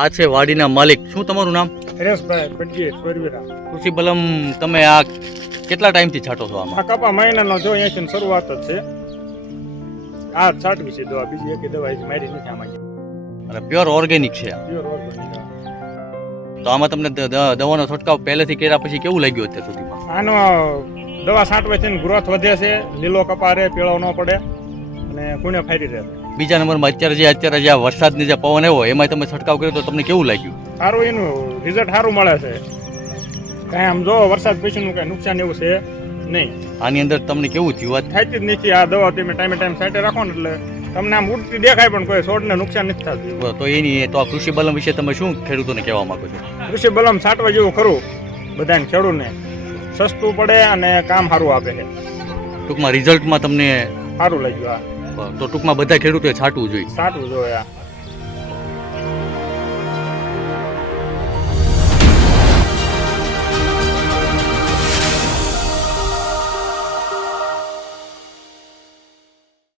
આ છે વાડીના માલિક. શું તમારું નામ? હરેશભાઈ પટજી સોરવીરા કૃષિબલમ તમે આ કેટલા ટાઈમથી છાંટો છો આમાં? આ કપા મહિનાનો જો અહીંયાથી શરૂઆત જ છે. આ છાંટવી છે દવા બીજી એક દવા મારી નથી આમાં. અને પ્યોર ઓર્ગેનિક છે. પ્યોર ઓર્ગેનિક તો આમાં તમને દવાનો છંટકાવ પહેલેથી કર્યા પછી કેવું લાગ્યું અત્યાર સુધીમાં? આનો દવા છાંટવાથી ગ્રોથ વધે છે. લીલો કપા રહે પીળો ન પડે. અને કુણે ફાયરી રહે. બીજા નંબરમાં અત્યારે જે અત્યારે જે આ વરસાદની જે પવન આવ્યો એમાં તમે છંટકાવ કર્યો તો તમને કેવું લાગ્યું? સારું એનું રિઝલ્ટ સારું મળે છે. કાંઈ આમ જો વરસાદ પછીનું કાંઈ નુકસાન એવું છે નહીં. આની અંદર તમને કેવું થયું વાત? થતી જ નથી આ દવા તમે ટાઈમે ટાઈમ સાઈડે રાખો ને એટલે તમને આમ ઉડતી દેખાય પણ કોઈ છોડને નુકસાન નથી થતું. તો એની તો આ કૃષિ બલમ વિશે તમે શું ખેડૂતોને કહેવા માંગો છો? કૃષિ બલમ છાંટવા જેવું ખરું બધાને ખેડૂતને સસ્તું પડે અને કામ સારું આપે છે. ટૂંકમાં રિઝલ્ટમાં તમને સારું લાગ્યું આ તો ટૂંકમાં બધા ખેડૂતોએ છાંટવું જોઈએ. સાચું જોઈએ.